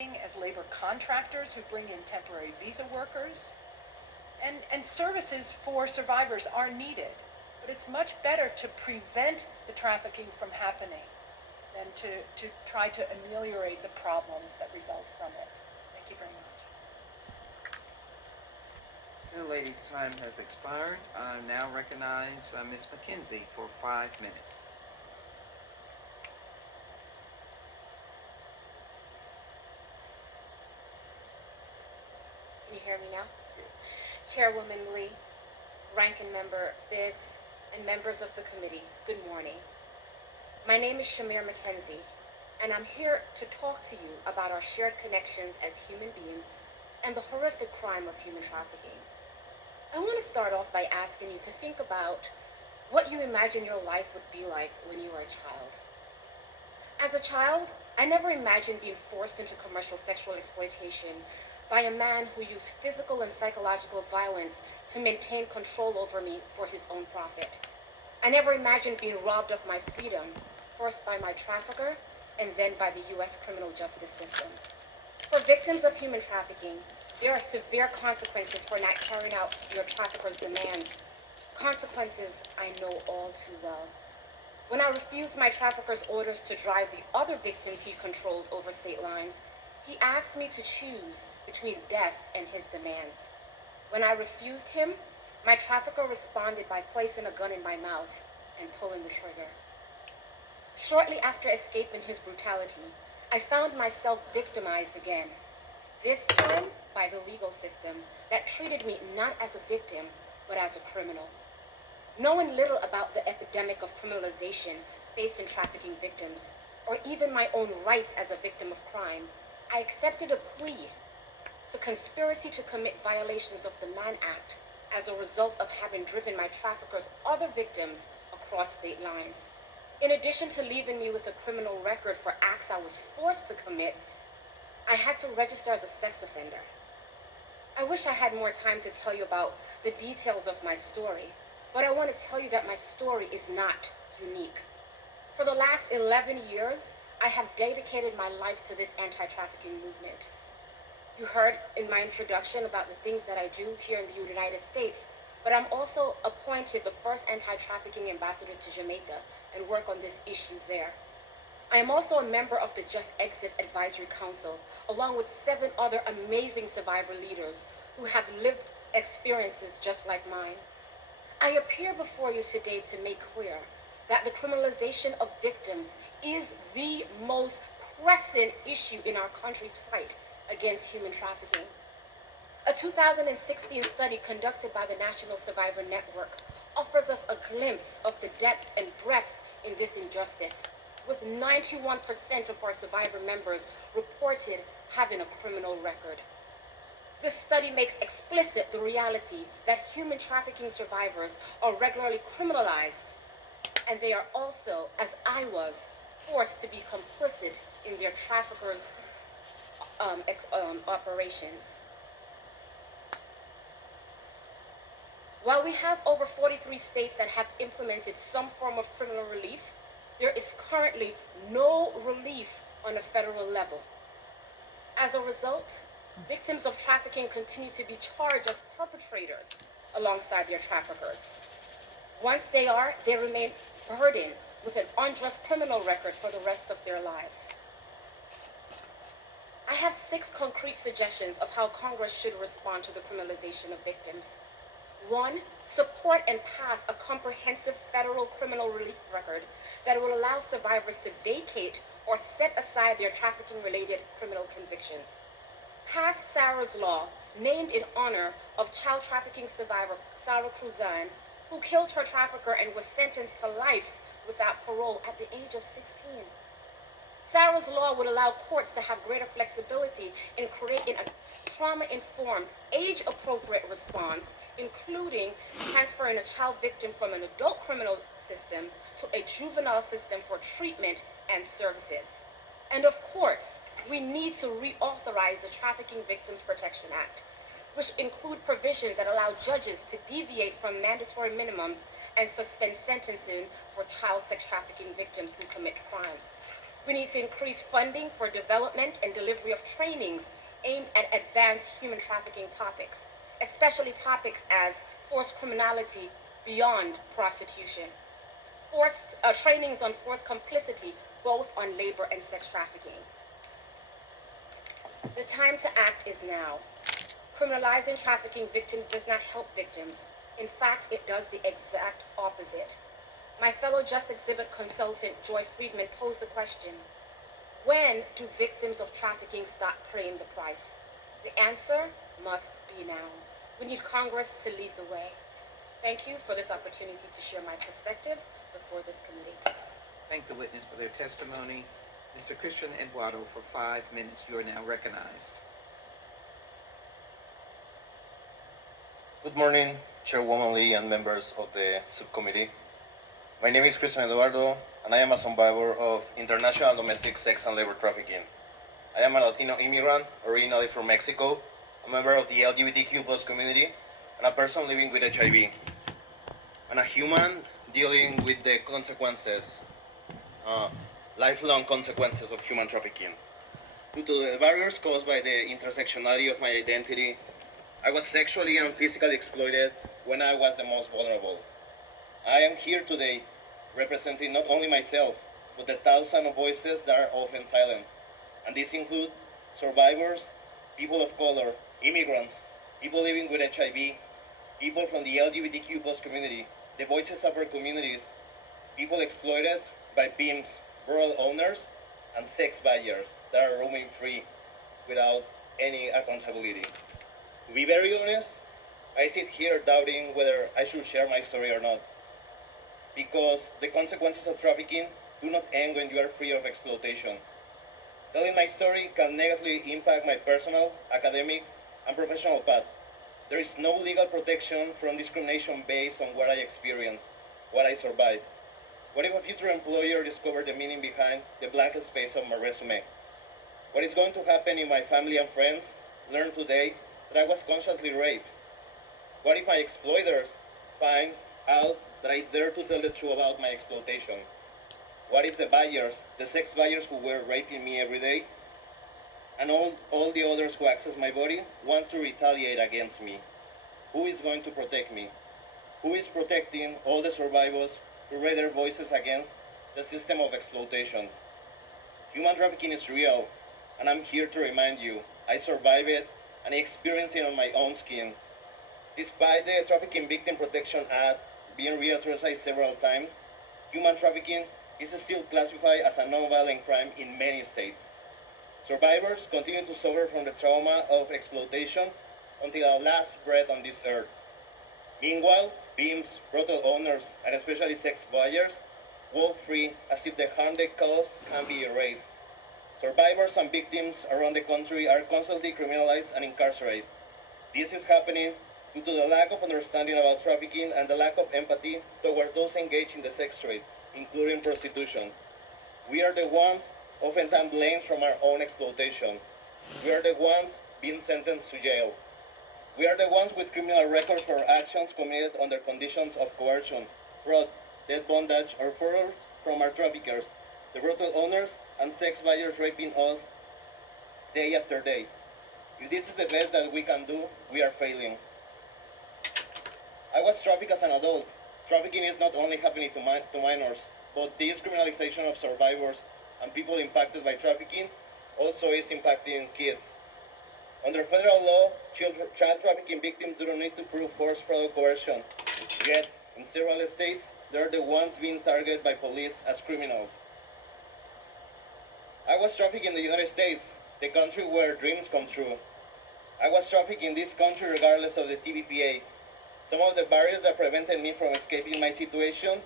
as labor contractors who bring in temporary visa workers, and services for survivors are needed. But it's much better to prevent the trafficking from happening than to try to ameliorate the problems that result from it. Thank you very much. The lady's time has expired. I now recognize Ms. McKenzie for 5 minutes. Can you hear me now? Chairwoman Lee, Ranking Member Biggs, and members of the committee, good morning. My name is Shamir McKenzie, and I'm here to talk to you about our shared connections as human beings and the horrific crime of human trafficking. I want to start off by asking you to think about what you imagine your life would be like when you were a child. As a child, I never imagined being forced into commercial sexual exploitation by a man who used physical and psychological violence to maintain control over me for his own profit. I never imagined being robbed of my freedom, first by my trafficker and then by the U.S. criminal justice system. For victims of human trafficking, there are severe consequences for not carrying out your trafficker's demands, consequences I know all too well. When I refused my trafficker's orders to drive the other victims he controlled over state lines, he asked me to choose between death and his demands. When I refused him, my trafficker responded by placing a gun in my mouth and pulling the trigger. Shortly after escaping his brutality, I found myself victimized again, this time by the legal system that treated me not as a victim, but as a criminal. Knowing little about the epidemic of criminalization facing trafficking victims, or even my own rights as a victim of crime, I accepted a plea to conspiracy to commit violations of the Mann Act as a result of having driven my trafficker's other victims across state lines. In addition to leaving me with a criminal record for acts I was forced to commit, I had to register as a sex offender. I wish I had more time to tell you about the details of my story, but I want to tell you that my story is not unique. For the last 11 years, I have dedicated my life to this anti-trafficking movement. You heard in my introduction about the things that I do here in the United States, but I'm also appointed the first anti-trafficking ambassador to Jamaica and work on this issue there. I am also a member of the Just Exit Advisory Council, along with 7 other amazing survivor leaders who have lived experiences just like mine. I appear before you today to make clear that the criminalization of victims is the most pressing issue in our country's fight against human trafficking. A 2016 study conducted by the National Survivor Network offers us a glimpse of the depth and breadth in this injustice, with 91% of our survivor members reported having a criminal record. This study makes explicit the reality that human trafficking survivors are regularly criminalized, and they are also, as I was, forced to be complicit in their traffickers' operations. While we have over 43 states that have implemented some form of criminal relief, there is currently no relief on a federal level. As a result, victims of trafficking continue to be charged as perpetrators alongside their traffickers. Once they remain burdened with an unjust criminal record for the rest of their lives. I have 6 concrete suggestions of how Congress should respond to the criminalization of victims. 1, support and pass a comprehensive federal criminal relief record that will allow survivors to vacate or set aside their trafficking-related criminal convictions. Pass Sarah's Law, named in honor of child trafficking survivor Sarah Cruzan, who killed her trafficker and was sentenced to life without parole at the age of 16. Sarah's Law would allow courts to have greater flexibility in creating a trauma-informed, age-appropriate response, including transferring a child victim from an adult criminal system to a juvenile system for treatment and services. And of course, we need to reauthorize the Trafficking Victims Protection Act, which include provisions that allow judges to deviate from mandatory minimums and suspend sentencing for child sex trafficking victims who commit crimes. We need to increase funding for development and delivery of trainings aimed at advanced human trafficking topics, especially topics as forced criminality beyond prostitution, trainings on forced complicity, both on labor and sex trafficking. The time to act is now. Criminalizing trafficking victims does not help victims. In fact, it does the exact opposite. My fellow Just Exhibit consultant Joy Friedman posed the question, when do victims of trafficking stop paying the price? The answer must be now. We need Congress to lead the way. Thank you for this opportunity to share my perspective before this committee. Thank the witness for their testimony. Mr. Christian Eduardo, for 5 minutes, you are now recognized. Good morning, Chairwoman Lee and members of the subcommittee. My name is Christian Eduardo, and I am a survivor of international domestic sex and labor trafficking. I am a Latino immigrant, originally from Mexico, a member of the LGBTQ+ community, and a person living with HIV. And a human dealing with the consequences, lifelong consequences of human trafficking. Due to the barriers caused by the intersectionality of my identity, I was sexually and physically exploited when I was the most vulnerable. I am here today representing not only myself, but the thousands of voices that are often silenced. And these include survivors, people of color, immigrants, people living with HIV, people from the LGBTQ+ community, the voices of our communities, people exploited by pimps, rural owners, and sex buyers that are roaming free without any accountability. To be very honest, I sit here doubting whether I should share my story or not, because the consequences of trafficking do not end when you are free of exploitation. Telling my story can negatively impact my personal, academic, and professional path. There is no legal protection from discrimination based on what I experienced, what I survived. What if a future employer discovered the meaning behind the blank space of my resume? What is going to happen if my family and friends learn today that I was constantly raped? What if my exploiters find out that I dare to tell the truth about my exploitation? What if the buyers, the sex buyers who were raping me every day, and all the others who access my body want to retaliate against me? Who is going to protect me? Who is protecting all the survivors who raise their voices against the system of exploitation? Human trafficking is real, and I'm here to remind you, I survived it and experienced it on my own skin. Despite the Trafficking Victim Protection Act being reauthorized several times, human trafficking is still classified as a non-violent crime in many states. Survivors continue to suffer from the trauma of exploitation until our last breath on this earth. Meanwhile, pimps, brothel owners, and especially sex buyers walk free as if the harm they caused can be erased. Survivors and victims around the country are constantly criminalized and incarcerated. This is happening due to the lack of understanding about trafficking and the lack of empathy towards those engaged in the sex trade, including prostitution. We are the ones oftentimes blamed from our own exploitation. We are the ones being sentenced to jail. We are the ones with criminal records for actions committed under conditions of coercion, fraud, debt bondage, or force from our traffickers, the brothel owners, and sex buyers raping us day after day. If this is the best that we can do, we are failing. I was trafficked as an adult. Trafficking is not only happening to minors, but this criminalization of survivors and people impacted by trafficking also is impacting kids. Under federal law, child trafficking victims do not need to prove force, fraud, or coercion. Yet, in several states, they are the ones being targeted by police as criminals. I was trafficked in the United States, the country where dreams come true. I was trafficked in this country regardless of the TVPA. Some of the barriers that prevented me from escaping my situation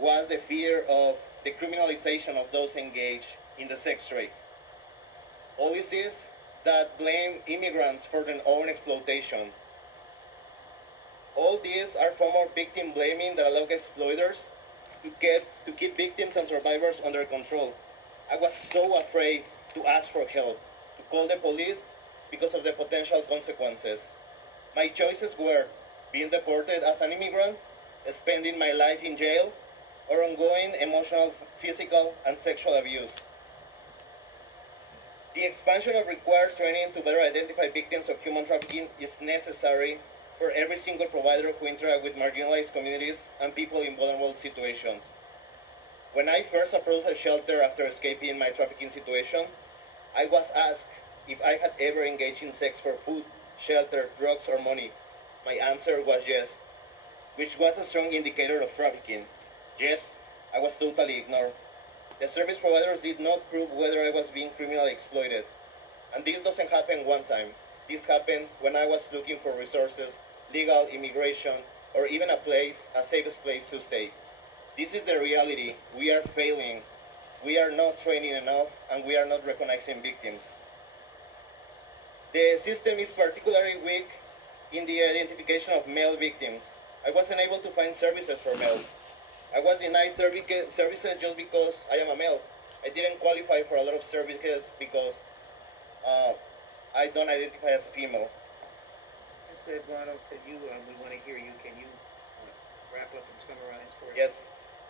was the fear of the criminalization of those engaged in the sex trade. Policies that blame immigrants for their own exploitation. All these are form of victim blaming that allow exploiters to keep victims and survivors under control. I was so afraid to ask for help, to call the police because of the potential consequences. My choices were being deported as an immigrant, spending my life in jail, or ongoing emotional, physical, and sexual abuse. The expansion of required training to better identify victims of human trafficking is necessary for every single provider who interact with marginalized communities and people in vulnerable situations. When I first approached a shelter after escaping my trafficking situation, I was asked if I had ever engaged in sex for food, shelter, drugs, or money. My answer was yes, which was a strong indicator of trafficking. Yet, I was totally ignored. The service providers did not prove whether I was being criminally exploited. And this doesn't happen one time. This happened when I was looking for resources, legal immigration, or even a safest place to stay. This is the reality. We are failing. We are not training enough, and we are not recognizing victims. The system is particularly weak in the identification of male victims. I wasn't able to find services for males. I was denied services just because I am a male. I didn't qualify for a lot of services because I don't identify as a female. Mr. Eduardo, could you, we want to hear you. Can you wrap up and summarize for us? Yes.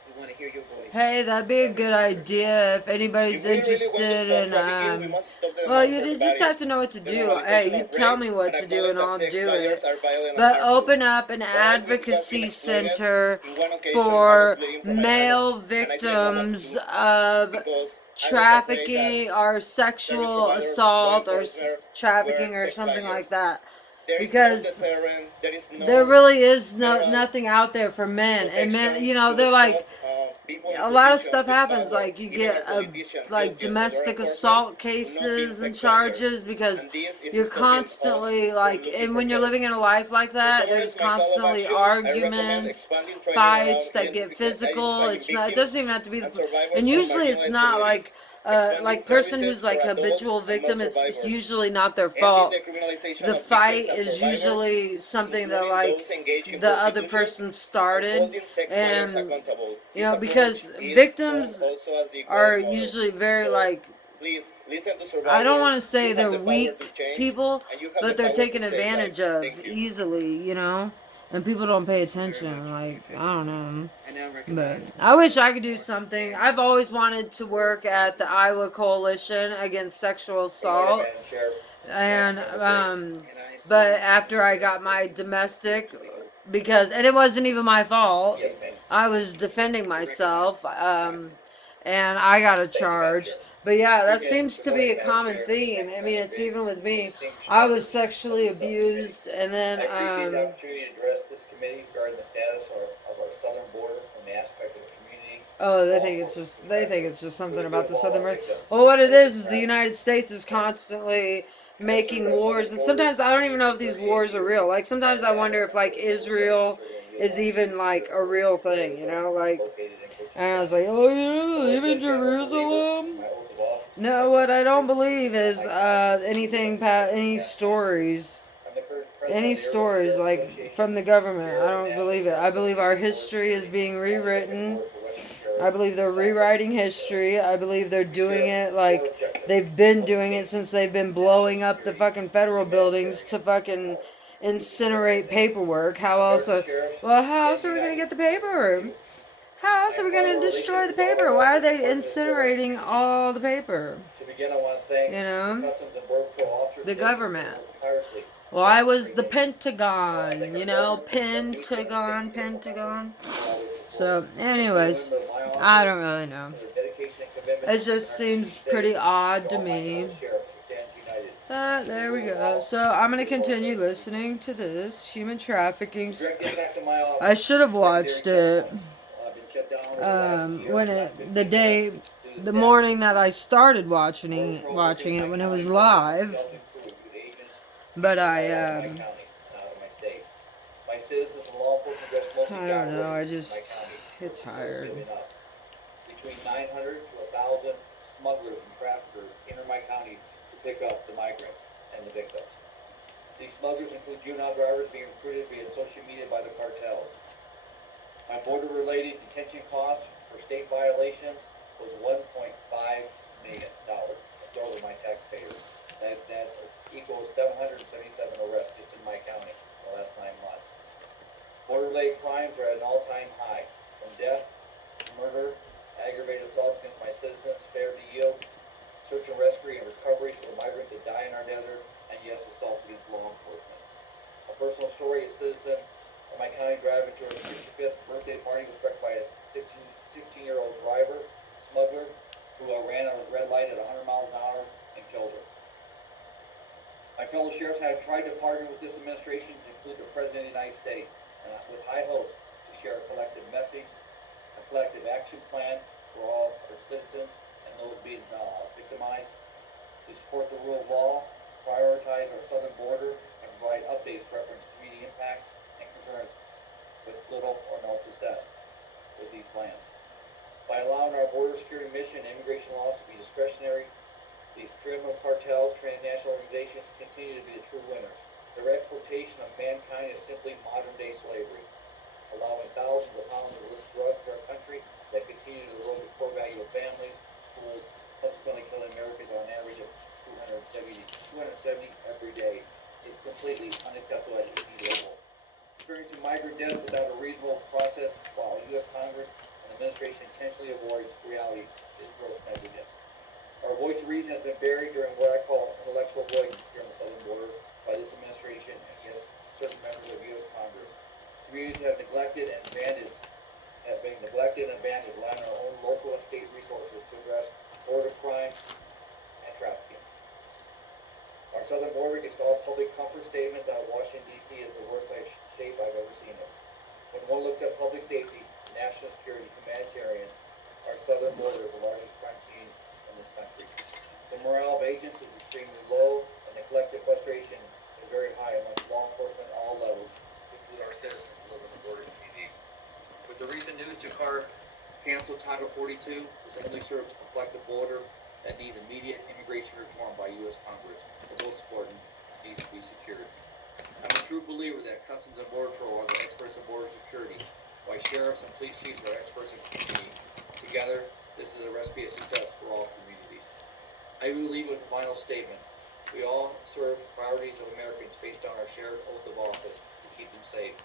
We want to hear your voice. Hey, that'd be a good idea if anybody's If we really want to interested stop in trafficking, we must stop the well, demand you for just have bodies. to know what to The do. normalization Hey, you of tell rape, me what and to do and acknowledge I'll that sex do buyers it. are violent and But harmful. open up an While I witnessed advocacy being exploited, center in one occasion, I was for bleeding from my male eyeballs, and I didn't know what to victims do of because I was afraid trafficking that or service sexual providers, law assault or enforcement, trafficking were or sex something buyers. like that. There is no Because deterrent. there really is federal nothing out there for men, and men, protections you know, to they're like stop people in a lot of positions stuff with happens. power, Like you even get our politicians, like judges, and law domestic enforcement, assault to not be cases and sex buyers. charges because And this is you're stopping us constantly from like, looking and for when you're help. living in a life like To that, summarize there's my call of constantly action, I recommend arguments, expanding training fights around that get physical. identifying It's not. It victims doesn't even have to be. and survivors And from usually it's marginalized not communities, like expanding person services who's like for adult habitual and male victim. It's survivors, usually not their ending fault. the criminalization The of fight victims and is survivors, usually something that including like those engaged in the other prostitution, person and started, holding sex buyers and accountable. you This know, approach because is known victims also as the are gold model. usually very So like, please listen to survivors. I don't want to say You have they're the power weak to change, people, and you have but the they're power taken to save advantage lives. of Thank you. easily, you know, and people don't pay Thank you very attention. much. Like, I don't know. I now But recognize. I wish I could do something. I've always wanted to work at the Iowa Coalition Against Sexual Assault, and but after I got my domestic, and it wasn't even my fault, I was defending myself, and I got a charge. But yeah, that seems to be a common theme. I mean, it's even with me. I was sexually abused, and then I appreciate the opportunity to address this committee regarding the status of our southern border from the aspect of the community. oh, they think it's just something about the southern border. Well, what it is the United States is constantly making wars, and sometimes I don't even know if these wars are real. Like sometimes I wonder if like Israel is even like a real thing, you know, like. And I was like, oh, you believe in Jerusalem? No, what I don't believe is any stories like from the government. I don't believe it. I believe our history is being rewritten. I believe they're rewriting history. I believe they're doing it like they've been doing it since they've been blowing up the fucking federal buildings to fucking incinerate paperwork. How else are we gonna get the paper? How else are we gonna destroy the paper? Why are they incinerating all the paper? To begin, I want to thank You know? Customs and Border Patrol officers. The government. Tirelessly. Well, I was the Pentagon, you know, Pentagon. So, anyways, I don't really know. It just seems pretty odd to me. But there we go. So I'm gonna continue listening to this human trafficking. I should have watched it the morning that I started watching it when it was live. But I don't know, I just get tired. Between 900 to 1,000 smugglers and traffickers enter my county to pick up the migrants and the victims. These smugglers include juvenile drivers being recruited via social media by the cartels. My border-related detention costs for state violations was $1.5 million absorbed by my taxpayers. That equals 777 arrests just in my county in the last 9 months. Border-related crimes are at an all-time high, from death, murder, aggravated assaults against my citizens, failure to yield, search and rescue and recovery for the migrants that die in our desert, and yes, assaults against law enforcement. A personal story: a citizen of my county driving to her 65th birthday party was wrecked by a 16-year-old driver, smuggler, who ran a red light at 100 miles an hour and killed her. My fellow sheriffs have tried to partner with this administration to include the President of the United States, and with high hopes to share a collective message, a collective action plan for all our citizens and those being victimized, to support the rule of law, prioritize our southern border, and provide updates reference community impacts and concerns with little or no success with these plans. By allowing our border security mission and immigration laws to be discretionary, these criminal cartels, transnational organizations continue to be the true winners. Their exploitation of mankind is simply modern-day slavery, allowing thousands of pounds of illicit drugs to our country that continue to erode the core value of families, schools, subsequently killing Americans on an average of 270 every day. Is completely unacceptable at any level. Experiencing migrant death without a reasonable process while U.S. Congress and administration intentionally avoids reality is gross negligence. Our voice of reason has been buried during what I call intellectual avoidance here on the southern border by this administration and yes, certain members of U.S. Congress. Communities have been neglected and abandoned, relying on our own local and state resources to address border crime and trafficking. Our southern border gets all public comfort statements out of Washington, D.C. is the worst shape I've ever seen it. When one looks at public safety, national security, humanitarian, our southern border is the largest crime scene in this country. The morale of agents is extremely low, and the collective frustration is very high among law enforcement at all levels, including our citizens who live in the border community. With the recent news, Jakar canceled Title 42, this only serves to complex the border that needs immediate immigration reform by U.S. Congress. But most important, needs to be secured. I'm a true believer that Customs and Border Patrol are the experts in border security, while sheriffs and police chiefs are experts in community. Together, this is a recipe of success for all communities. I will leave with a final statement. We all serve priorities of Americans based on our shared oath of office to keep them safe,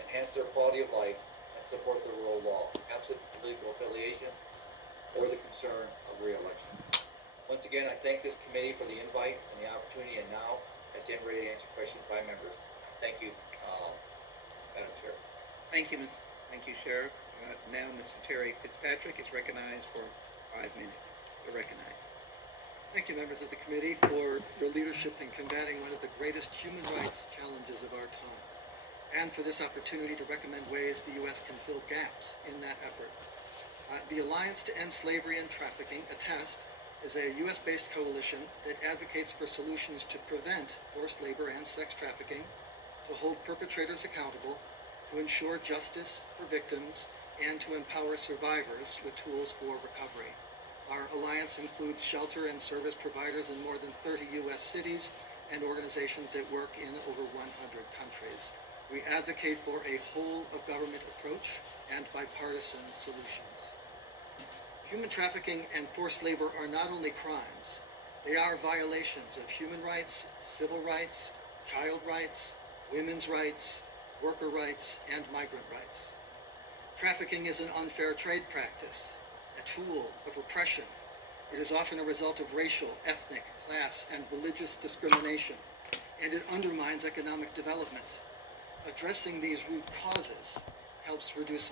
enhance their quality of life, and support the rule of law, absent political affiliation or the concern of re-election. Once again, I thank this committee for the invite and the opportunity, and now I stand ready to answer questions by members. Thank you, Madam Chair. Thank you, Sheriff. Now, Mr. Terry Fitzpatrick is recognized for 5 minutes. You're recognized. Thank you, members of the committee, for your leadership in combating one of the greatest human rights challenges of our time, and for this opportunity to recommend ways the U.S. can fill gaps in that effort. The Alliance to End Slavery and Trafficking, ATTEST, is a U.S.-based coalition that advocates for solutions to prevent forced labor and sex trafficking, to hold perpetrators accountable, to ensure justice for victims, and to empower survivors with tools for recovery. Our alliance includes shelter and service providers in more than 30 U.S. cities and organizations that work in over 100 countries. We advocate for a whole-of-government approach and bipartisan solutions. Human trafficking and forced labor are not only crimes, they are violations of human rights, civil rights, child rights, women's rights, worker rights, and migrant rights. Trafficking is an unfair trade practice, a tool of repression. It is often a result of racial, ethnic, class, and religious discrimination, and it undermines economic development. Addressing these root causes helps reduce